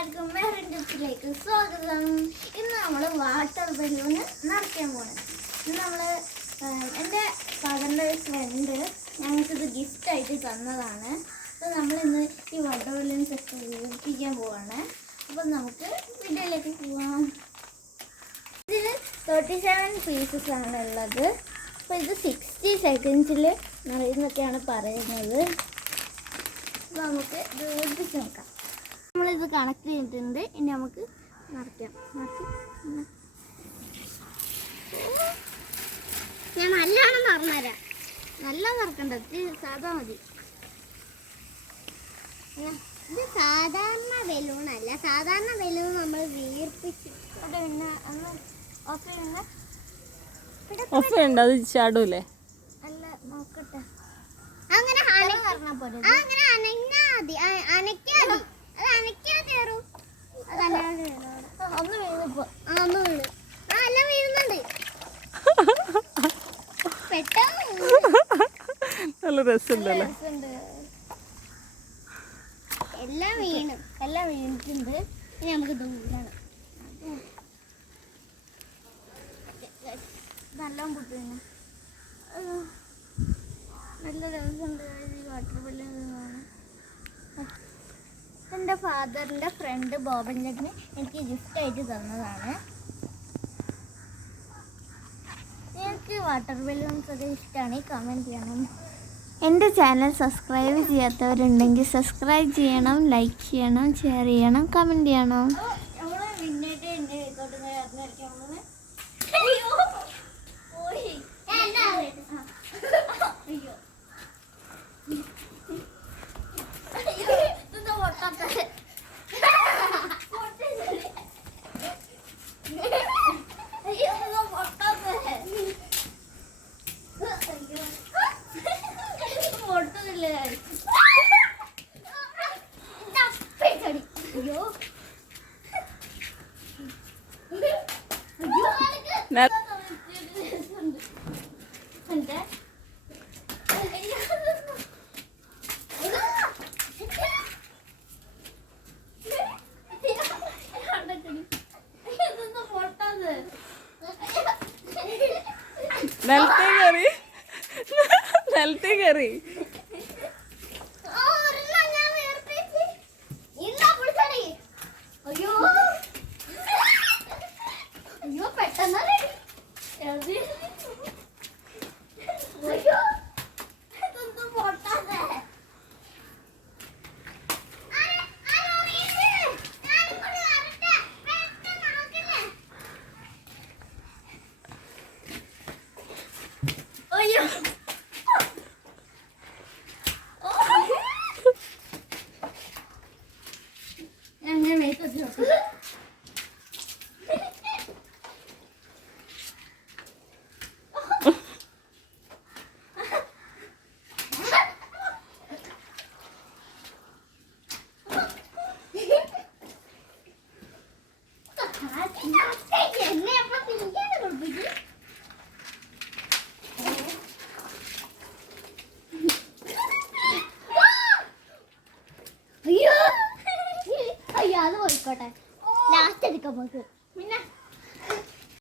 എല്ലാവർക്കും വേറെ ടിപ്സിലേക്ക് സ്വാഗതം. ഇന്ന് നമ്മൾ വാട്ടർ ബലൂണ് നിറയ്ക്കാൻ പോകണം. ഇന്ന് നമ്മൾ എൻ്റെ ഫാദറിൻ്റെ ഫ്രണ്ട് ഞങ്ങൾക്കിത് ഗിഫ്റ്റായിട്ട് തന്നതാണ്. അപ്പോൾ നമ്മളിന്ന് ഈ വാട്ടർ ബലൂൺസ് ഒക്കെ ഉപയോഗിപ്പിക്കാൻ പോവാണ്. അപ്പോൾ നമുക്ക് വീഡിയോയിലേക്ക് പോവാം. ഇതിൽ 37 പീസസ് ആണ് ഉള്ളത്. അപ്പോൾ ഇത് 60 സെക്കൻഡ്സിൽ നിറയുന്നൊക്കെയാണ് പറയുന്നത്. അപ്പോൾ നമുക്ക് ഇത് ഒഴിപ്പിച്ച് നോക്കാം. നമ്മളിത് കണക്ട് ചെയ്തിട്ടുണ്ട്. ഇനി നമുക്ക് നിറയ്ക്കാം. ഞാൻ നല്ലോണം നിറഞ്ഞുതരാം. നല്ല നിറക്കണ്ട, സാധാ മതി. ഇത് സാധാരണ ബലൂണല്ല. സാധാരണ ബലൂൺ നമ്മൾ വീർപ്പിച്ച് പിന്നെ ഓഫ് ചെയ്യണ്ട, അത് ചാടൂലേ? അല്ല, നോക്കട്ടെ. അങ്ങനെ പറഞ്ഞാൽ പോലെ അങ്ങനെ അനങ്ങാ മതി. അനക്കാ മതി. ഒന്ന് വീണിപ്പോ ഒന്ന് വീണ് എല്ലാം വീഴുന്നുണ്ട്. നല്ല രസമുണ്ടല്ലോ. എല്ലാം വീണിട്ടുണ്ട്. ഇനി നമുക്ക് ദൂരാണ് നല്ല പൊട്ടുന്നു. നല്ല രസമുണ്ട് ഈ വാട്ടർ ബലൂൺ. എൻ്റെ ഫാദറിൻ്റെ ഫ്രണ്ട് ബോബൻ ചേട്ടന് എനിക്ക് ഗിഫ്റ്റായിട്ട് തന്നതാണ്. എനിക്ക് വാട്ടർ ബലൂൺസ് ഒക്കെ ഇഷ്ടമാണ്. കമൻറ്റ് ചെയ്യണം. എൻ്റെ ചാനൽ സബ്സ്ക്രൈബ് ചെയ്യാത്തവരുണ്ടെങ്കിൽ സബ്സ്ക്രൈബ് ചെയ്യണം, ലൈക്ക് ചെയ്യണം, ഷെയർ ചെയ്യണം, കമൻറ്റ് ചെയ്യണം. നിലത്തേ കയറി അത് പോയിക്കോട്ടെ. ലാസ്റ്റ് എടുക്കാം നമുക്ക്.